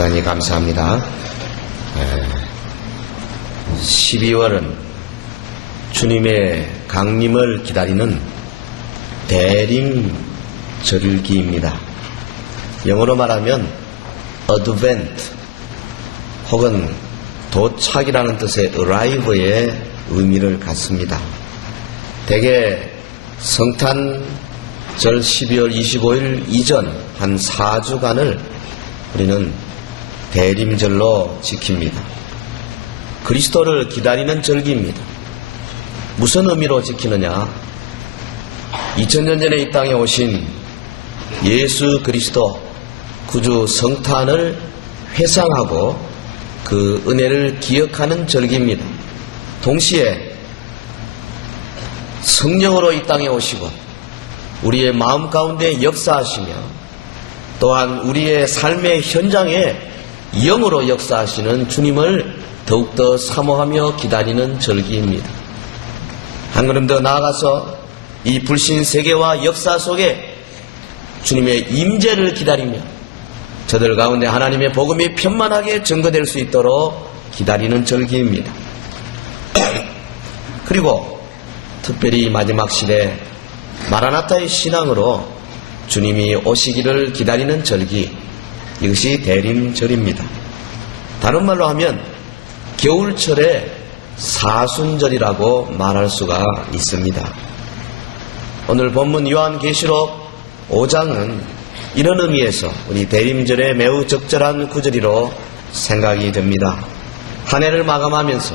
대단히 감사합니다. 12월은 주님의 강림을 기다리는 대림절기입니다. 영어로 말하면 Advent 혹은 도착이라는 뜻의 arrive의 의미를 갖습니다. 대개 성탄절 12월 25일 이전 한 4주간을 우리는 대림절로 지킵니다. 그리스도를 기다리는 절기입니다. 무슨 의미로 지키느냐? 2000년 전에 이 땅에 오신 예수 그리스도 구주 성탄을 회상하고 그 은혜를 기억하는 절기입니다. 동시에 성령으로 이 땅에 오시고 우리의 마음 가운데 역사하시며 또한 우리의 삶의 현장에 영으로 역사하시는 주님을 더욱더 사모하며 기다리는 절기입니다. 한 걸음 더 나아가서 이 불신 세계와 역사 속에 주님의 임재를 기다리며 저들 가운데 하나님의 복음이 편만하게 증거될 수 있도록 기다리는 절기입니다. 그리고 특별히 마지막 시대 마라나타의 신앙으로 주님이 오시기를 기다리는 절기, 이것이 대림절입니다. 다른 말로 하면 겨울철의 사순절이라고 말할 수가 있습니다. 오늘 본문 요한계시록 5장은 이런 의미에서 우리 대림절에 매우 적절한 구절이로 생각이 됩니다. 한 해를 마감하면서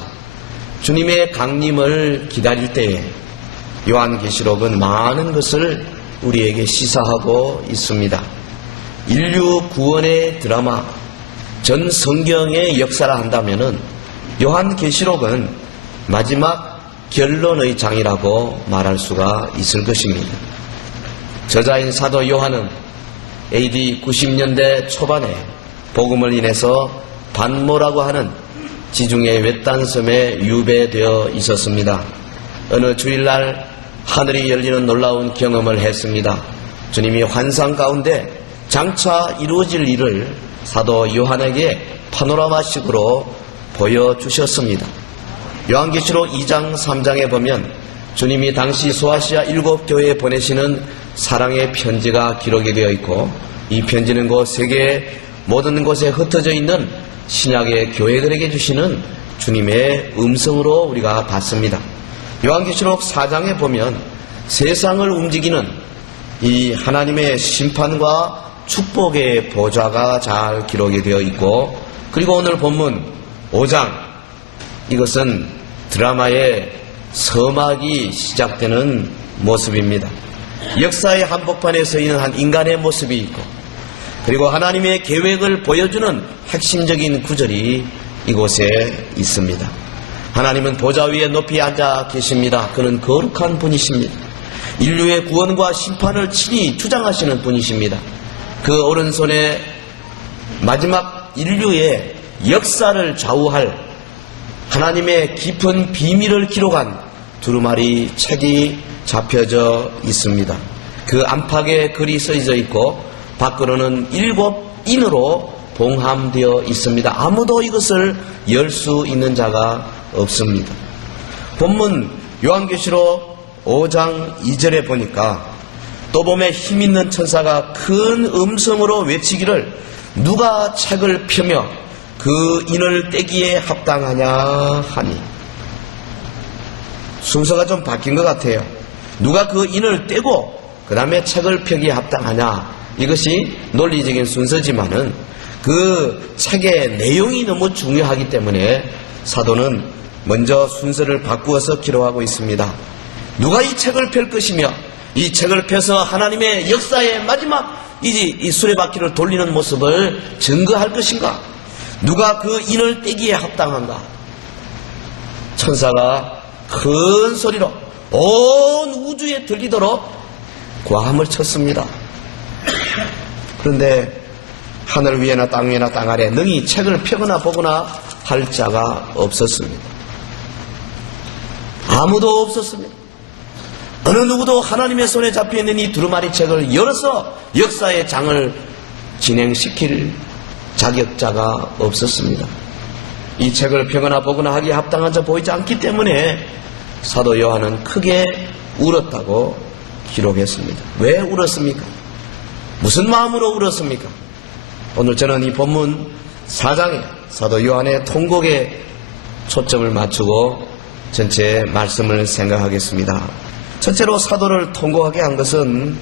주님의 강림을 기다릴 때에 요한계시록은 많은 것을 우리에게 시사하고 있습니다. 인류 구원의 드라마, 전 성경의 역사라 한다면은 요한계시록은 마지막 결론의 장이라고 말할 수가 있을 것입니다. 저자인 사도 요한은 AD 90년대 초반에 복음을 인해서 반모라고 하는 지중해 외딴 섬에 유배되어 있었습니다. 어느 주일날 하늘이 열리는 놀라운 경험을 했습니다. 주님이 환상 가운데 장차 이루어질 일을 사도 요한에게 파노라마식으로 보여주셨습니다. 요한계시록 2장 3장에 보면 주님이 당시 소아시아 7교회에 보내시는 사랑의 편지가 기록이 되어 있고, 이 편지는 곧 세계 모든 곳에 흩어져 있는 신약의 교회들에게 주시는 주님의 음성으로 우리가 봤습니다. 요한계시록 4장에 보면 세상을 움직이는 이 하나님의 심판과 축복의 보좌가 잘 기록이 되어 있고, 그리고 오늘 본문 5장, 이것은 드라마의 서막이 시작되는 모습입니다. 역사의 한복판에 서 있는 한 인간의 모습이 있고, 그리고 하나님의 계획을 보여주는 핵심적인 구절이 이곳에 있습니다. 하나님은 보좌 위에 높이 앉아 계십니다. 그는 거룩한 분이십니다. 인류의 구원과 심판을 친히 주장하시는 분이십니다. 그 오른손에 마지막 인류의 역사를 좌우할 하나님의 깊은 비밀을 기록한 두루마리 책이 잡혀져 있습니다. 그 안팎에 글이 써져 있고 밖으로는 7인으로 봉함되어 있습니다. 아무도 이것을 열 수 있는 자가 없습니다. 본문 요한계시록 5장 2절에 보니까 또 봄에 힘있는 천사가 큰 음성으로 외치기를 누가 책을 펴며 그 인을 떼기에 합당하냐 하니, 순서가 좀 바뀐 것 같아요. 누가 그 인을 떼고 그 다음에 책을 펴기에 합당하냐, 이것이 논리적인 순서지만은 그 책의 내용이 너무 중요하기 때문에 사도는 먼저 순서를 바꾸어서 기록하고 있습니다. 누가 이 책을 펼 것이며 이 책을 펴서 하나님의 역사의 마지막 이 수레바퀴를 돌리는 모습을 증거할 것인가? 누가 그 인을 떼기에 합당한가? 천사가 큰 소리로 온 우주에 들리도록 고함을 쳤습니다. 그런데 하늘 위에나 땅 위에나 땅 아래 능히 책을 펴거나 보거나 할 자가 없었습니다. 아무도 없었습니다. 어느 누구도 하나님의 손에 잡혀있는 이 두루마리 책을 열어서 역사의 장을 진행시킬 자격자가 없었습니다. 이 책을 펴거나 보거나 하기에 합당한 자 보이지 않기 때문에 사도 요한은 크게 울었다고 기록했습니다. 왜 울었습니까? 무슨 마음으로 울었습니까? 오늘 저는 이 본문 4장에 사도 요한의 통곡에 초점을 맞추고 전체 말씀을 생각하겠습니다. 첫째로 사도를 통곡하게 한 것은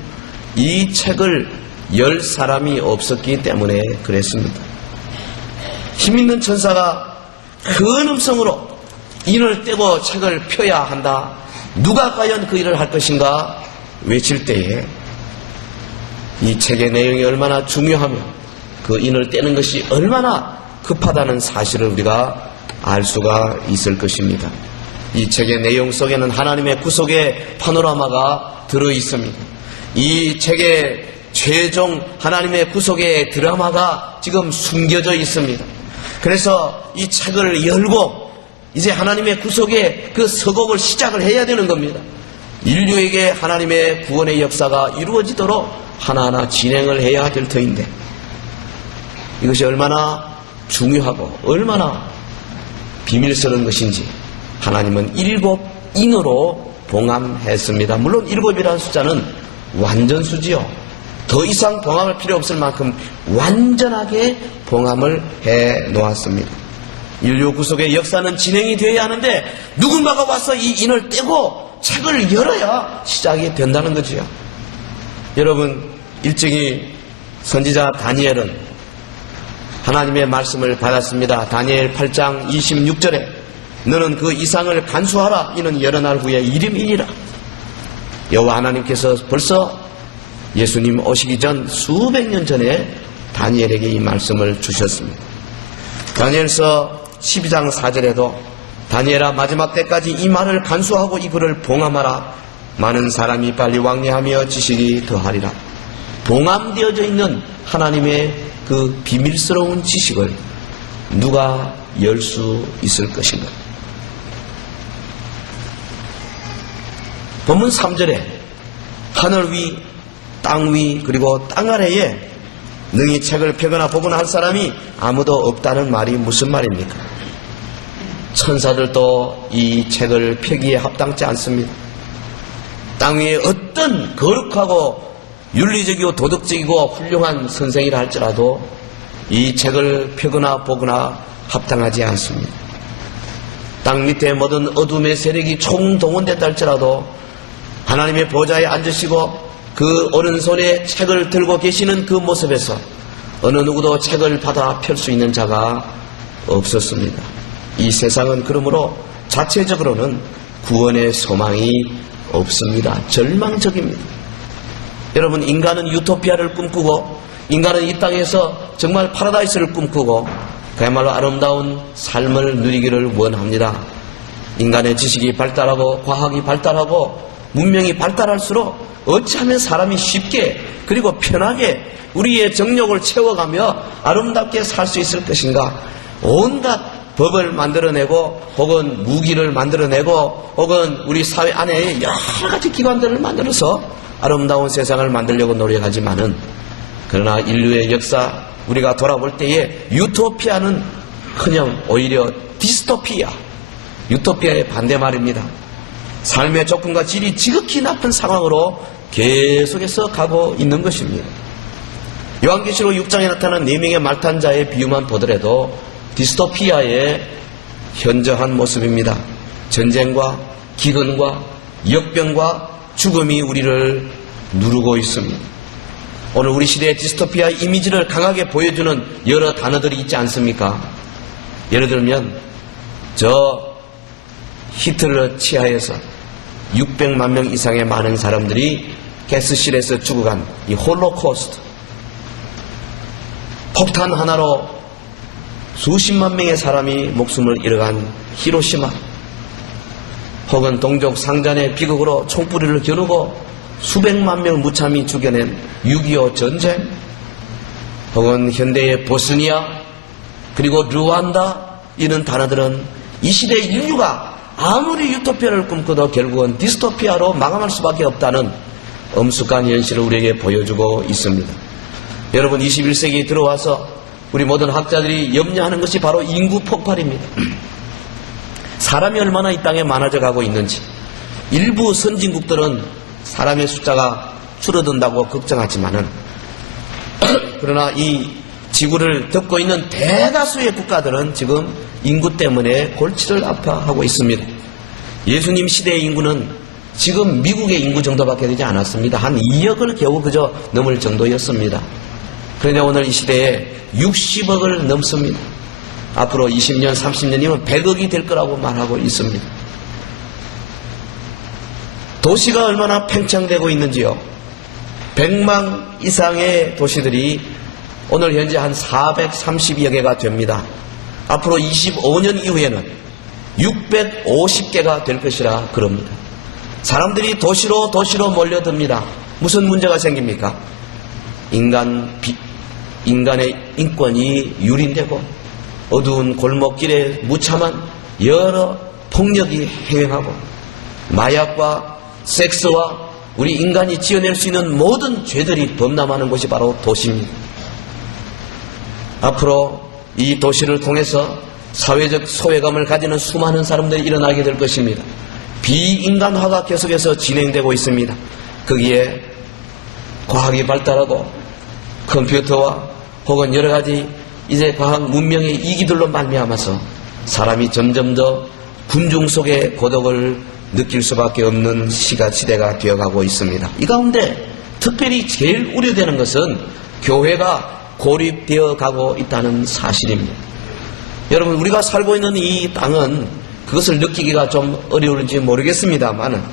이 책을 열 사람이 없었기 때문에 그랬습니다. 힘있는 천사가 큰 음성으로 인을 떼고 책을 펴야 한다. 누가 과연 그 일을 할 것인가 외칠 때에 이 책의 내용이 얼마나 중요하며 그 인을 떼는 것이 얼마나 급하다는 사실을 우리가 알 수가 있을 것입니다. 이 책의 내용 속에는 하나님의 구속의 파노라마가 들어있습니다. 이 책의 최종 하나님의 구속의 드라마가 지금 숨겨져 있습니다. 그래서 이 책을 열고 이제 하나님의 구속의 그 서곡을 시작을 해야 되는 겁니다. 인류에게 하나님의 구원의 역사가 이루어지도록 하나하나 진행을 해야 될 터인데 이것이 얼마나 중요하고 얼마나 비밀스러운 것인지 하나님은 7인으로 봉함했습니다. 물론 7이라는 숫자는 완전수지요. 더 이상 봉함할 필요 없을 만큼 완전하게 봉함을 해 놓았습니다. 인류 구속의 역사는 진행이 되어야 하는데 누군가가 와서 이 인을 떼고 책을 열어야 시작이 된다는 거지요. 여러분, 일찍이 선지자 다니엘은 하나님의 말씀을 받았습니다. 다니엘 8장 26절에 너는 그 이상을 간수하라. 이는 여러 날 후에 이름이니라. 여호와 하나님께서 벌써 예수님 오시기 전 수백 년 전에 다니엘에게 이 말씀을 주셨습니다. 다니엘서 12장 4절에도 다니엘아 마지막 때까지 이 말을 간수하고 이 글을 봉함하라. 많은 사람이 빨리 왕래하며 지식이 더하리라. 봉함되어져 있는 하나님의 그 비밀스러운 지식을 누가 열 수 있을 것인가? 본문 3절에 하늘 위, 땅 위, 그리고 땅 아래에 능히 책을 펴거나 보거나 할 사람이 아무도 없다는 말이 무슨 말입니까? 천사들도 이 책을 펴기에 합당치 않습니다. 땅 위에 어떤 거룩하고 윤리적이고 도덕적이고 훌륭한 선생이라 할지라도 이 책을 펴거나 보거나 합당하지 않습니다. 땅 밑에 모든 어둠의 세력이 총동원됐다 할지라도 하나님의 보좌에 앉으시고 그 오른손에 책을 들고 계시는 그 모습에서 어느 누구도 책을 받아 펼 수 있는 자가 없었습니다. 이 세상은 그러므로 자체적으로는 구원의 소망이 없습니다. 절망적입니다. 여러분, 인간은 유토피아를 꿈꾸고 인간은 이 땅에서 정말 파라다이스를 꿈꾸고 그야말로 아름다운 삶을 누리기를 원합니다. 인간의 지식이 발달하고 과학이 발달하고 문명이 발달할수록 어찌하면 사람이 쉽게 그리고 편하게 우리의 정욕을 채워가며 아름답게 살 수 있을 것인가? 온갖 법을 만들어내고 혹은 무기를 만들어내고 혹은 우리 사회 안에 여러 가지 기관들을 만들어서 아름다운 세상을 만들려고 노력하지만은 그러나 인류의 역사 우리가 돌아볼 때에 유토피아는 그냥 오히려 디스토피아, 유토피아의 반대말입니다. 삶의 조건과 질이 지극히 나쁜 상황으로 계속해서 가고 있는 것입니다. 요한계시록 6장에 나타난 4명의 말탄자의 비유만 보더라도 디스토피아의 현저한 모습입니다. 전쟁과 기근과 역병과 죽음이 우리를 누르고 있습니다. 오늘 우리 시대의 디스토피아 이미지를 강하게 보여주는 여러 단어들이 있지 않습니까? 예를 들면 저 히틀러 치하에서 600만 명 이상의 많은 사람들이 가스실에서 죽어간 이 홀로코스트, 폭탄 하나로 수십만 명의 사람이 목숨을 잃어간 히로시마, 혹은 동족 상잔의 비극으로 총뿌리를 겨누고 수백만 명 무참히 죽여낸 6.25 전쟁, 혹은 현대의 보스니아, 그리고 르완다, 이런 단어들은 이 시대 인류가 아무리 유토피아를 꿈꿔도 결국은 디스토피아로 마감할 수밖에 없다는 엄숙한 현실을 우리에게 보여주고 있습니다. 여러분, 21세기에 들어와서 우리 모든 학자들이 염려하는 것이 바로 인구 폭발입니다. 사람이 얼마나 이 땅에 많아져 가고 있는지, 일부 선진국들은 사람의 숫자가 줄어든다고 걱정하지만은 그러나 이 지구를 덮고 있는 대다수의 국가들은 지금 인구 때문에 골치를 아파하고 있습니다. 예수님 시대의 인구는 지금 미국의 인구 정도밖에 되지 않았습니다. 한 2억을 겨우 그저 넘을 정도였습니다. 그런데 오늘 이 시대에 60억을 넘습니다. 앞으로 20년, 30년이면 100억이 될 거라고 말하고 있습니다. 도시가 얼마나 팽창되고 있는지요. 100만 이상의 도시들이 오늘 현재 한 432여 개가 됩니다. 앞으로 25년 이후에는 650개가 될 것이라 그럽니다. 사람들이 도시로 몰려듭니다. 무슨 문제가 생깁니까? 인간의 인권이 유린되고 어두운 골목길에 무참한 여러 폭력이 행행하고 마약과 섹스와 우리 인간이 지어낼 수 있는 모든 죄들이 범람하는 곳이 바로 도시입니다. 앞으로 이 도시를 통해서 사회적 소외감을 가지는 수많은 사람들이 일어나게 될 것입니다. 비인간화가 계속해서 진행되고 있습니다. 거기에 과학이 발달하고 컴퓨터와 혹은 여러 가지 이제 과학 문명의 이기들로 말미암아서 사람이 점점 더 군중 속의 고독을 느낄 수밖에 없는 시대가 되어가고 있습니다. 이 가운데 특별히 제일 우려되는 것은 교회가 고립되어 가고 있다는 사실입니다. 여러분, 우리가 살고 있는 이 땅은 그것을 느끼기가 좀 어려울지 모르겠습니다만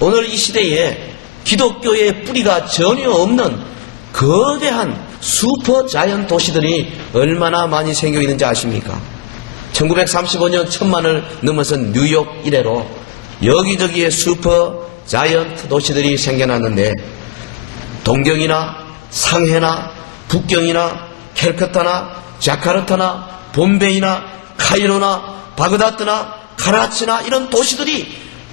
오늘 이 시대에 기독교의 뿌리가 전혀 없는 거대한 슈퍼 자이언트 도시들이 얼마나 많이 생겨 있는지 아십니까? 1935년 1000만을 넘어선 뉴욕 이래로 여기저기에 슈퍼 자이언트 도시들이 생겨났는데 동경이나 상해나 북경이나 캘커타나 자카르타나 봄베이나 카이로나 바그다드나 카라치나 이런 도시들이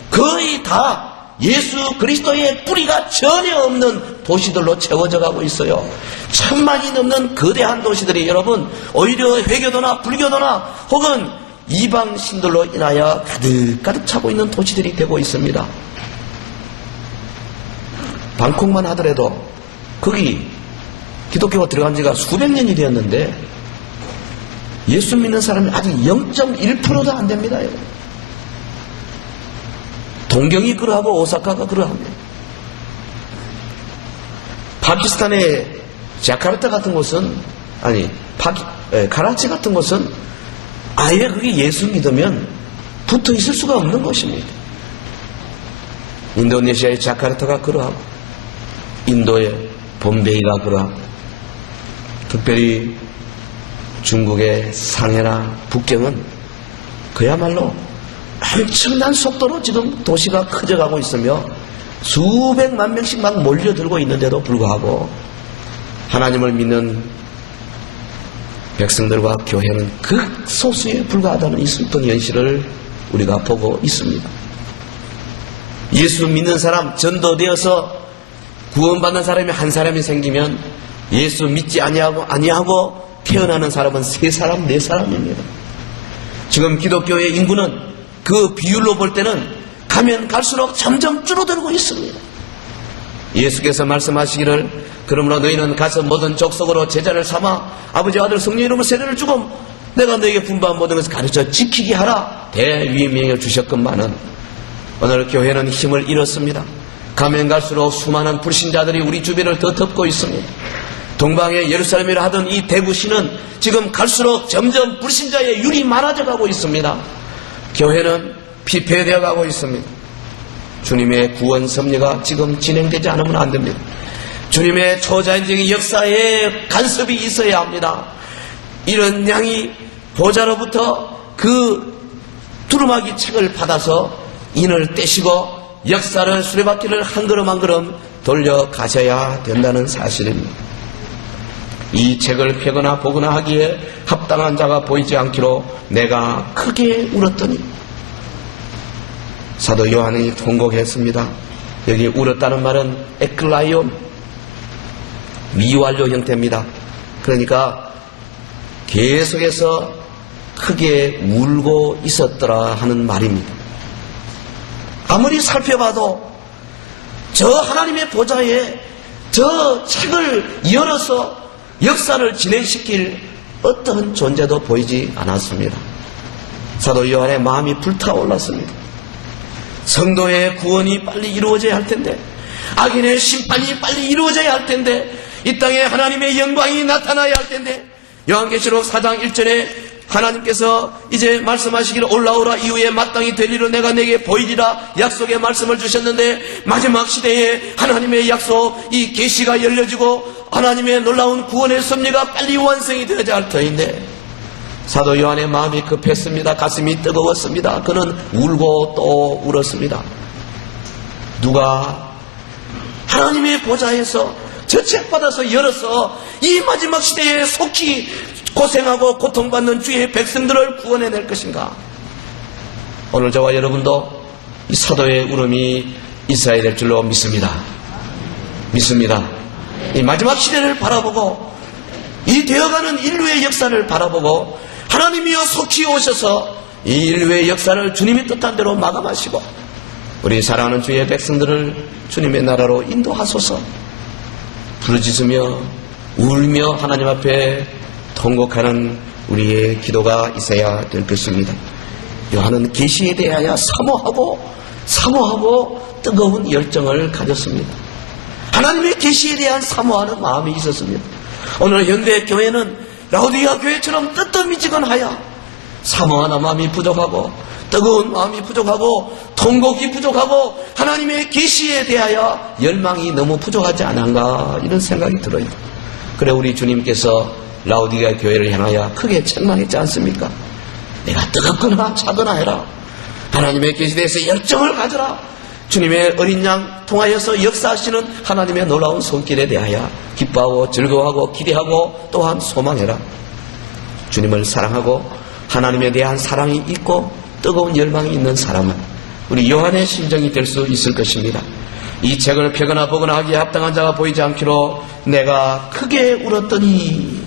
거의 다 예수 그리스도의 뿌리가 전혀 없는 도시들로 채워져 가고 있어요. 1000만이 넘는 거대한 도시들이 여러분 오히려 회교도나 불교도나 혹은 이방 신들로 인하여 가득 차고 있는 도시들이 되고 있습니다. 방콕만 하더라도 거기 기독교가 들어간 지가 수백 년이 되었는데 예수 믿는 사람이 아직 0.1%도 안 됩니다. 동경이 그러하고 오사카가 그러합니다. 파키스탄의 자카르타 같은 곳은 카라치 같은 곳은 아예 그게 예수 믿으면 붙어 있을 수가 없는 것입니다. 인도네시아의 자카르타가 그러하고 인도의 봄베이가 그러하고 특별히 중국의 상해나 북경은 그야말로 엄청난 속도로 지금 도시가 커져가고 있으며 수백만 명씩 막 몰려들고 있는데도 불구하고 하나님을 믿는 백성들과 교회는 극소수에 불과하다는 이 슬픈 현실을 우리가 보고 있습니다. 예수 믿는 사람, 전도되어서 구원받는 사람이 한 사람이 생기면 예수 믿지 아니하고 태어나는 사람은 3사람, 4사람입니다. 지금 기독교의 인구는 그 비율로 볼 때는 가면 갈수록 점점 줄어들고 있습니다. 예수께서 말씀하시기를 그러므로 너희는 가서 모든 족속으로 제자를 삼아 아버지 아들 성령 이름으로 세례를 주고 내가 너희에게 분부한 모든 것을 가르쳐 지키게 하라 대위명을 주셨건만은 오늘 교회는 힘을 잃었습니다. 가면 갈수록 수많은 불신자들이 우리 주변을 더 덮고 있습니다. 동방의 예루살렘이라 하던 이 대구시는 지금 갈수록 점점 불신자의 율이 많아져 가고 있습니다. 교회는 피폐되어 가고 있습니다. 주님의 구원 섭리가 지금 진행되지 않으면 안 됩니다. 주님의 초자연적인 역사에 간섭이 있어야 합니다. 이런 양이 보좌로부터 그 두루마기 책을 받아서 인을 떼시고 역사를 수레바퀴를 한 걸음 한 걸음 돌려가셔야 된다는 사실입니다. 이 책을 펴거나 보거나 하기에 합당한 자가 보이지 않기로 내가 크게 울었더니 사도 요한이 통곡했습니다. 여기 울었다는 말은 에클라이온 미완료 형태입니다. 그러니까 계속해서 크게 울고 있었더라 하는 말입니다. 아무리 살펴봐도 저 하나님의 보좌에 저 책을 열어서 역사를 진행시킬 어떠한 존재도 보이지 않았습니다. 사도 요한의 마음이 불타올랐습니다. 성도의 구원이 빨리 이루어져야 할 텐데, 악인의 심판이 빨리 이루어져야 할 텐데, 이 땅에 하나님의 영광이 나타나야 할 텐데, 요한계시록 4장 1절에 하나님께서 이제 말씀하시기를 올라오라, 이후에 마땅히 될 일을 내가 내게 보이리라 약속의 말씀을 주셨는데, 마지막 시대에 하나님의 약속, 이 계시가 열려지고 하나님의 놀라운 구원의 섭리가 빨리 완성이 되어야 할 터인데, 사도 요한의 마음이 급했습니다. 가슴이 뜨거웠습니다. 그는 울고 또 울었습니다. 누가 하나님의 보좌에서 저 책 받아서 열어서 이 마지막 시대에 속히 고생하고 고통받는 주의 백성들을 구원해낼 것인가? 오늘 저와 여러분도 이 사도의 울음이 있어야 될 줄로 믿습니다. 이 마지막 시대를 바라보고 이 되어가는 인류의 역사를 바라보고 하나님이여 속히 오셔서 이 인류의 역사를 주님이 뜻한 대로 마감하시고 우리 사랑하는 주의 백성들을 주님의 나라로 인도하소서. 부르짖으며 울며 하나님 앞에 통곡하는 우리의 기도가 있어야 될 것입니다. 요한은 계시에 대하여 사모하고 뜨거운 열정을 가졌습니다. 하나님의 계시에 대한 사모하는 마음이 있었습니다. 오늘 현대 교회는 라오디게아 교회처럼 뜨뜻미지근하여 사모하는 마음이 부족하고 뜨거운 마음이 부족하고 통곡이 부족하고 하나님의 계시에 대하여 열망이 너무 부족하지 않은가, 이런 생각이 들어요. 그래 우리 주님께서 라오디게아 교회를 향하여 크게 책망했지 않습니까? 내가 뜨겁거나 차거나 해라. 하나님의 계시에 대해서 열정을 가져라. 주님의 어린 양 통하여서 역사하시는 하나님의 놀라운 손길에 대하여 기뻐하고 즐거워하고 기대하고 또한 소망해라. 주님을 사랑하고 하나님에 대한 사랑이 있고 뜨거운 열망이 있는 사람은 우리 요한의 심정이 될 수 있을 것입니다. 이 책을 펴거나 보거나 하기에 합당한 자가 보이지 않기로 내가 크게 울었더니,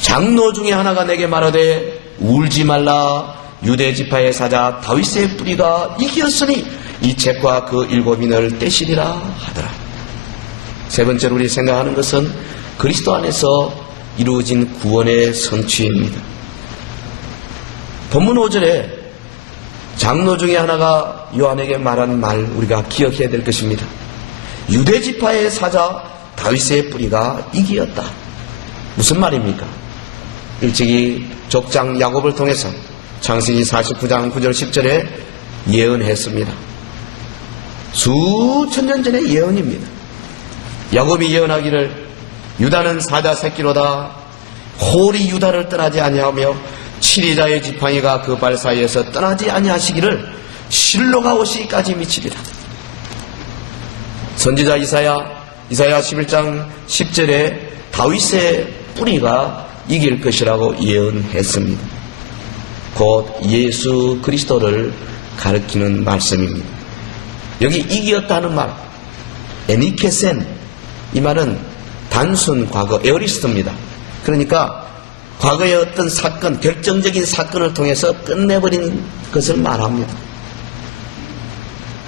장로 중에 하나가 내게 말하되 울지 말라. 유대 지파의 사자 다윗의 뿌리가 이기었으니 이 책과 그 7인을 떼시리라 하더라. 세 번째로 우리 생각하는 것은 그리스도 안에서 이루어진 구원의 성취입니다. 본문 5절에 장로 중에 하나가 요한에게 말한 말, 우리가 기억해야 될 것입니다. 유대 지파의 사자 다윗의 뿌리가 이기었다. 무슨 말입니까? 일찍이 족장 야곱을 통해서 창세기 49장 9절 10절에 예언했습니다. 수천 년 전의 예언입니다. 야곱이 예언하기를 유다는 사자 새끼로다. 홀이 유다를 떠나지 아니하며 7위자의 지팡이가 그 발 사이에서 떠나지 아니하시기를 실로가 오시기까지 미치리라. 선지자 이사야 11장 10절에 다윗의 뿌리가 이길 것이라고 예언했습니다. 곧 예수 그리스도를 가리키는 말씀입니다. 여기 이기었다는 말, 에니케센, 이 말은 단순 과거, 에어리스트입니다. 그러니까 과거의 어떤 사건, 결정적인 사건을 통해서 끝내버린 것을 말합니다.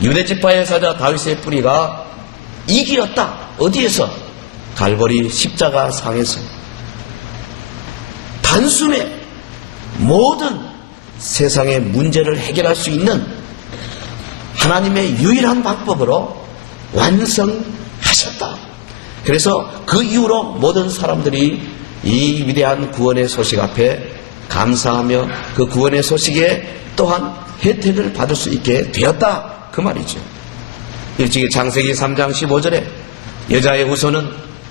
유대지파의 사자 다윗의 뿌리가 이기었다. 어디에서? 갈보리 십자가 상에서. 단숨에 모든 세상의 문제를 해결할 수 있는 하나님의 유일한 방법으로 완성하셨다. 그래서 그 이후로 모든 사람들이 이 위대한 구원의 소식 앞에 감사하며 그 구원의 소식에 또한 혜택을 받을 수 있게 되었다, 그 말이죠. 일찍이 창세기 3장 15절에 여자의 후손은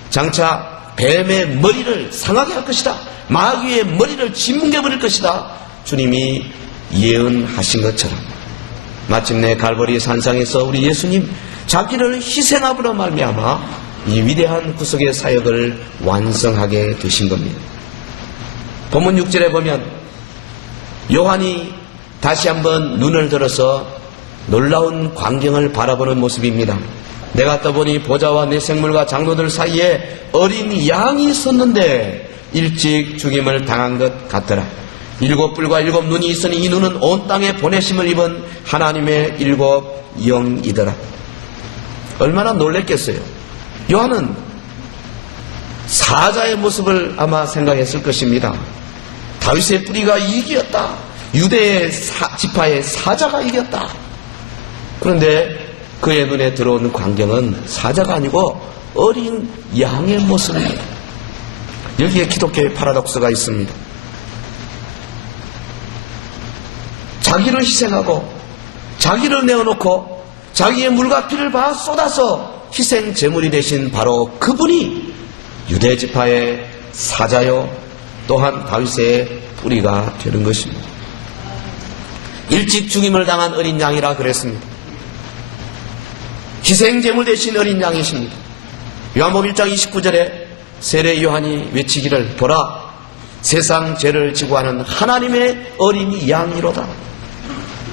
장차 뱀의 머리를 상하게 할 것이다, 마귀의 머리를 짓뭉개버릴 것이다, 주님이 예언하신 것처럼 마침내 갈보리 산상에서 우리 예수님 자기를 희생함으로 말미암아 이 위대한 구속의 사역을 완성하게 되신 겁니다. 본문 6절에 보면 요한이 다시 한번 눈을 들어서 놀라운 광경을 바라보는 모습입니다. 내가 떠보니 보좌와 내 생물과 장로들 사이에 어린 양이 있었는데 일찍 죽임을 당한 것 같더라. 7뿔과 7눈이 있으니 이 눈은 온 땅에 보내심을 입은 하나님의 7 영이더라. 얼마나 놀랬겠어요. 요한은 사자의 모습을 아마 생각했을 것입니다. 다윗의 뿌리가 이기었다. 유대의 지파의 사자가 이겼다. 그런데 그의 눈에 들어오는 광경은 사자가 아니고 어린 양의 모습입니다. 여기에 기독교의 파라독스가 있습니다. 자기를 희생하고 자기를 내어놓고 자기의 물과 피를 다 쏟아서 희생 제물이 되신 바로 그분이 유대 지파의 사자요 또한 다윗의 뿌리가 되는 것입니다. 일찍 죽임을 당한 어린 양이라 그랬습니다. 희생 제물 되신 어린 양이십니다. 요한복음 1장 29절에 세례 요한이 외치기를 보라 세상 죄를 지고 하는 하나님의 어린 양이로다.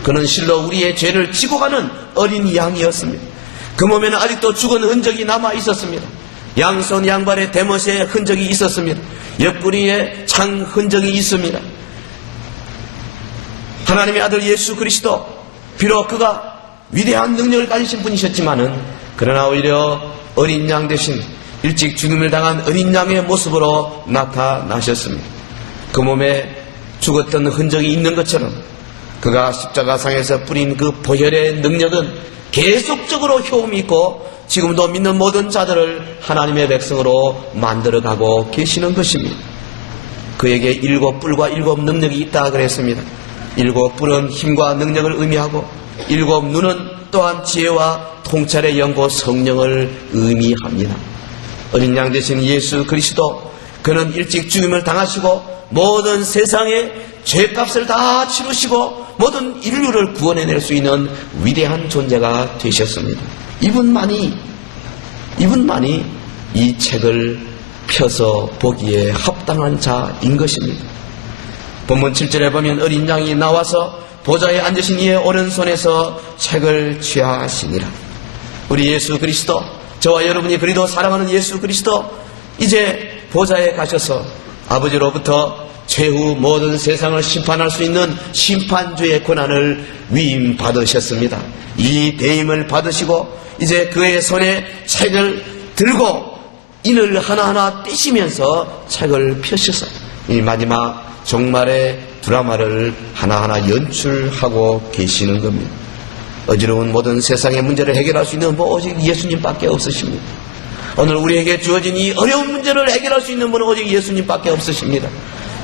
그는 실로 우리의 죄를 지고 가는 어린 양이었습니다. 그 몸에는 아직도 죽은 흔적이 남아 있었습니다. 양손 양발에 대못의 흔적이 있었습니다. 옆구리에 창 흔적이 있습니다. 하나님의 아들 예수 그리스도 비록 그가 위대한 능력을 가지신 분이셨지만은 그러나 오히려 어린 양 대신 일찍 죽음을 당한 어린 양의 모습으로 나타나셨습니다. 그 몸에 죽었던 흔적이 있는 것처럼 그가 십자가상에서 뿌린 그 보혈의 능력은 계속적으로 효험이 있고 지금도 믿는 모든 자들을 하나님의 백성으로 만들어가고 계시는 것입니다. 그에게 7뿔과 7 능력이 있다 그랬습니다. 7뿔은 힘과 능력을 의미하고 7 눈은 또한 지혜와 통찰의 영고 성령을 의미합니다. 어린 양 되신 예수 그리스도 그는 일찍 죽임을 당하시고 모든 세상의 죄값을 다 치르시고 모든 인류를 구원해낼 수 있는 위대한 존재가 되셨습니다. 이분만이 이 책을 펴서 보기에 합당한 자인 것입니다. 본문 7절에 보면 어린 양이 나와서 보좌에 앉으신 이의 오른손에서 책을 취하시니라. 우리 예수 그리스도, 저와 여러분이 그리도 사랑하는 예수 그리스도 이제 보좌에 가셔서 아버지로부터 최후 모든 세상을 심판할 수 있는 심판주의 권한을 위임받으셨습니다. 이 대임을 받으시고 이제 그의 손에 책을 들고 인을 하나하나 떼시면서 책을 펴셔서 이 마지막 종말의 드라마를 하나하나 연출하고 계시는 겁니다. 어지러운 모든 세상의 문제를 해결할 수 있는 오직 예수님밖에 없으십니다. 오늘 우리에게 주어진 이 어려운 문제를 해결할 수 있는 분은 오직 예수님밖에 없으십니다.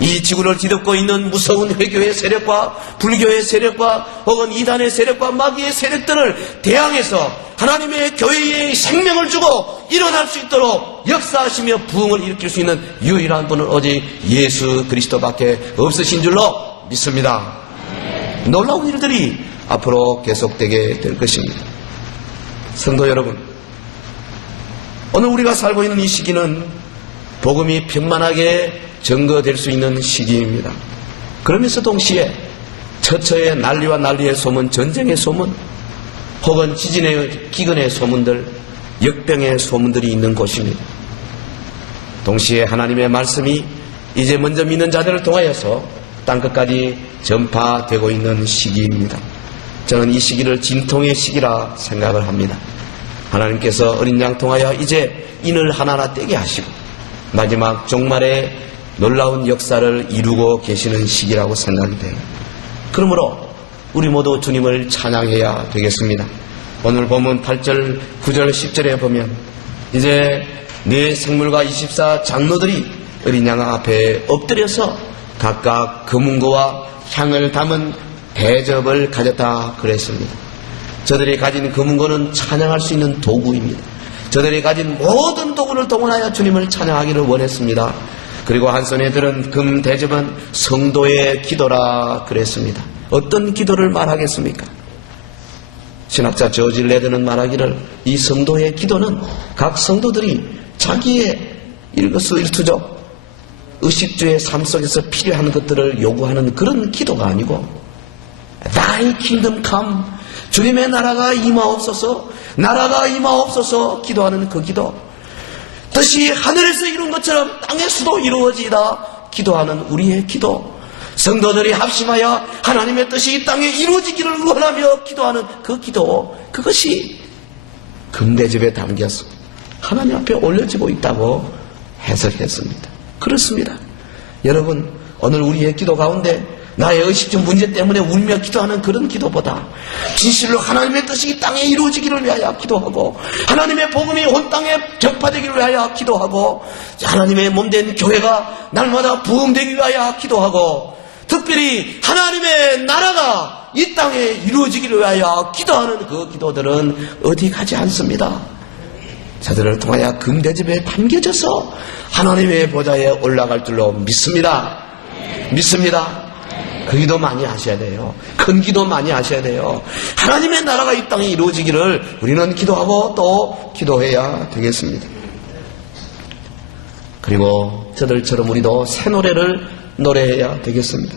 이 지구를 뒤덮고 있는 무서운 회교의 세력과 불교의 세력과 혹은 이단의 세력과 마귀의 세력들을 대항해서 하나님의 교회에 생명을 주고 일어날 수 있도록 역사하시며 부흥을 일으킬 수 있는 유일한 분은 오직 예수 그리스도밖에 없으신 줄로 믿습니다. 놀라운 일들이 앞으로 계속되게 될 것입니다. 성도 여러분, 오늘 우리가 살고 있는 이 시기는 복음이 평만하게 증거될 수 있는 시기입니다. 그러면서 동시에 처처의 난리와 난리의 소문, 전쟁의 소문, 혹은 지진의 기근의 소문들, 역병의 소문들이 있는 곳입니다. 동시에 하나님의 말씀이 이제 먼저 믿는 자들을 통하여서 땅끝까지 전파되고 있는 시기입니다. 저는 이 시기를 진통의 시기라 생각을 합니다. 하나님께서 어린 양 통하여 이제 인을 하나하나 떼게 하시고 마지막 종말의 놀라운 역사를 이루고 계시는 시기라고 생각이 돼요. 그러므로 우리 모두 주님을 찬양해야 되겠습니다. 오늘 본문 8절, 9절, 10절에 보면 이제 네 생물과 24 장로들이 어린 양 앞에 엎드려서 각각 금은고와 향을 담은 대접을 가졌다 그랬습니다. 저들이 가진 금은고는 찬양할 수 있는 도구입니다. 저들이 가진 모든 도구를 동원하여 주님을 찬양하기를 원했습니다. 그리고 한 손에 들은 금 대접은 성도의 기도라 그랬습니다. 어떤 기도를 말하겠습니까? 신학자 저지 레드는 말하기를 이 성도의 기도는 각 성도들이 자기의 일거수일투족 의식주의 삶 속에서 필요한 것들을 요구하는 그런 기도가 아니고 Thy kingdom come, 주님의 나라가 임하옵소서, 나라가 임하옵소서 기도하는 그 기도, 뜻이 하늘에서 이룬 것처럼 땅에서도 이루어지이다 기도하는 우리의 기도, 성도들이 합심하여 하나님의 뜻이 이 땅에 이루어지기를 원하며 기도하는 그 기도, 그것이 금대접에 담겨서 하나님 앞에 올려지고 있다고 해석했습니다. 그렇습니다. 여러분, 오늘 우리의 기도 가운데 나의 의식적 문제 때문에 울며 기도하는 그런 기도보다 진실로 하나님의 뜻이 이 땅에 이루어지기를 위하여 기도하고, 하나님의 복음이 온 땅에 전파되기를 위하여 기도하고, 하나님의 몸된 교회가 날마다 부흥되기 위하여 기도하고, 특별히 하나님의 나라가 이 땅에 이루어지기를 위하여 기도하는 그 기도들은 어디 가지 않습니다. 저들을 통하여 금대접에 담겨져서 하나님의 보좌에 올라갈 줄로 믿습니다. 믿습니다. 그 기도 많이 하셔야 돼요. 큰 기도 많이 하셔야 돼요. 하나님의 나라가 이 땅에 이루어지기를 우리는 기도하고 또 기도해야 되겠습니다. 그리고 저들처럼 우리도 새 노래를 노래해야 되겠습니다.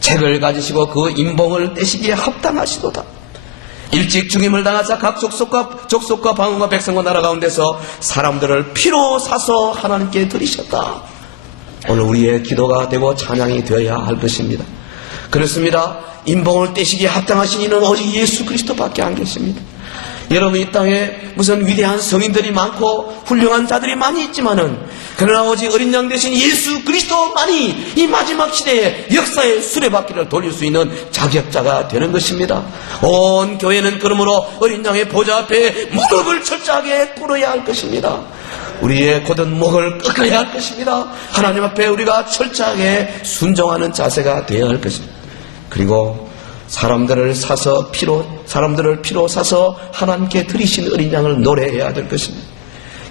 책을 가지시고 그 인봉을 떼시기에 합당하시도다. 일찍 죽임을 당하사 각 족속과 방언과 백성과 나라 가운데서 사람들을 피로 사서 하나님께 드리셨다. 오늘 우리의 기도가 되고 찬양이 되어야 할 것입니다. 그렇습니다. 인봉을 떼시기에 합당하신 이는 오직 예수 그리스도밖에 안 계십니다. 여러분, 이 땅에 무슨 위대한 성인들이 많고 훌륭한 자들이 많이 있지만은, 그러나 오직 어린 양 대신 예수 그리스도만이 이 마지막 시대에 역사의 수레바퀴를 돌릴 수 있는 자격자가 되는 것입니다. 온 교회는 그러므로 어린 양의 보좌 앞에 무릎을 철저하게 꿇어야 할 것입니다. 우리의 곧은 목을 꺾어야 할 것입니다. 하나님 앞에 우리가 철저하게 순종하는 자세가 되어야 할 것입니다. 그리고 사람들을 피로 사서 하나님께 드리신 어린 양을 노래해야 될 것입니다.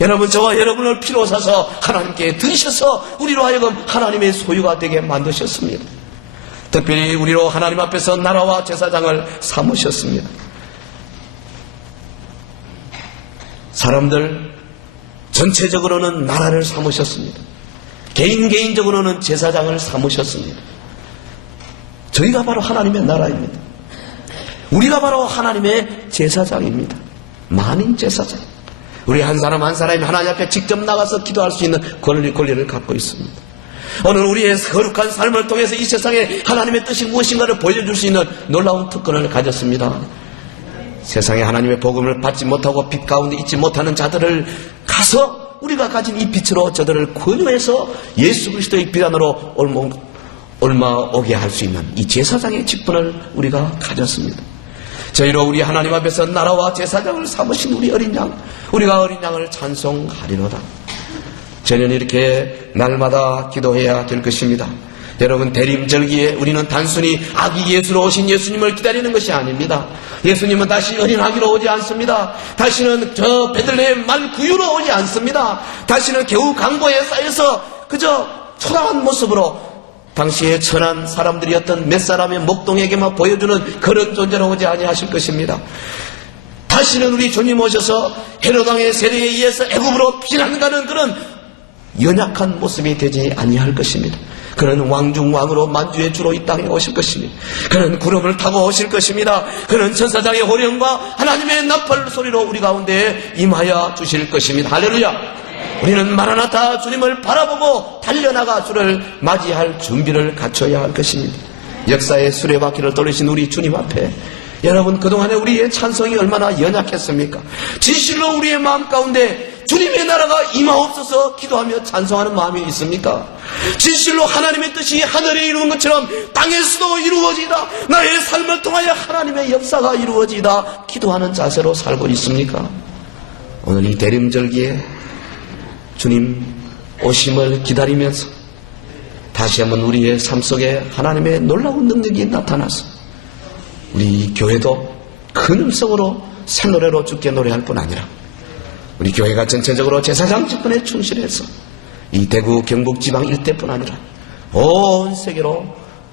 여러분, 저와 여러분을 피로 사서 하나님께 드리셔서 우리로 하여금 하나님의 소유가 되게 만드셨습니다. 특별히 우리로 하나님 앞에서 나라와 제사장을 삼으셨습니다. 사람들 전체적으로는 나라를 삼으셨습니다. 개인적으로는 제사장을 삼으셨습니다. 저희가 바로 하나님의 나라입니다. 우리가 바로 하나님의 제사장입니다. 만인 제사장. 우리 한 사람 한 사람이 하나님 앞에 직접 나가서 기도할 수 있는 권리를 갖고 있습니다. 오늘 우리의 거룩한 삶을 통해서 이 세상에 하나님의 뜻이 무엇인가를 보여줄 수 있는 놀라운 특권을 가졌습니다. 세상에 하나님의 복음을 받지 못하고 빛 가운데 있지 못하는 자들을 가서 우리가 가진 이 빛으로 저들을 권유해서 예수 그리스도의 빛 안으로 오게 할 수 있는 이 제사장의 직분을 우리가 가졌습니다. 저희로 우리 하나님 앞에서 나라와 제사장을 삼으신 우리 어린 양, 우리가 어린 양을 찬송하리로다. 저는 이렇게 날마다 기도해야 될 것입니다. 여러분, 대림절기에 우리는 단순히 아기 예수로 오신 예수님을 기다리는 것이 아닙니다. 예수님은 다시 어린 아기로 오지 않습니다. 다시는 저 베들레헴 말 구유로 오지 않습니다. 다시는 겨우 강보에 쌓여서 그저 초라한 모습으로 당시에 천한 사람들이었던 몇 사람의 목동에게만 보여주는 그런 존재로 오지 아니하실 것입니다. 다시는 우리 주님 오셔서 헤롯왕의 세례에 의해서 애굽으로 피난가는 그런 연약한 모습이 되지 아니할 것입니다. 그는 왕중왕으로 만주의 주로 이 땅에 오실 것입니다. 그는 구름을 타고 오실 것입니다. 그는 천사장의 호령과 하나님의 나팔 소리로 우리 가운데 임하여 주실 것입니다. 할렐루야. 우리는 마라나타 주님을 바라보고 달려나가 주를 맞이할 준비를 갖춰야 할 것입니다. 역사의 수레바퀴를 돌리신 우리 주님 앞에 여러분, 그동안에 우리의 찬송이 얼마나 연약했습니까? 진실로 우리의 마음 가운데 주님의 나라가 임하옵소서 기도하며 찬송하는 마음이 있습니까? 진실로 하나님의 뜻이 하늘에 이루어진 것처럼 땅에서도 이루어지다, 나의 삶을 통하여 하나님의 역사가 이루어지다 기도하는 자세로 살고 있습니까? 오늘 이 대림절기에 주님 오심을 기다리면서 다시 한번 우리의 삶 속에 하나님의 놀라운 능력이 나타나서 우리 교회도 큰 음성으로 새 노래로 주께 노래할 뿐 아니라 우리 교회가 전체적으로 제사장 직분에 충실해서 이 대구 경북 지방 일대뿐 아니라 온 세계로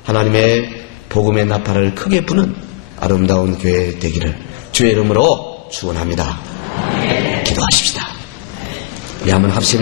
하나님의 복음의 나팔을 크게 부는 아름다운 교회 되기를 주의 이름으로 축원합니다. 기도하십시다. 우리 한번 합시다.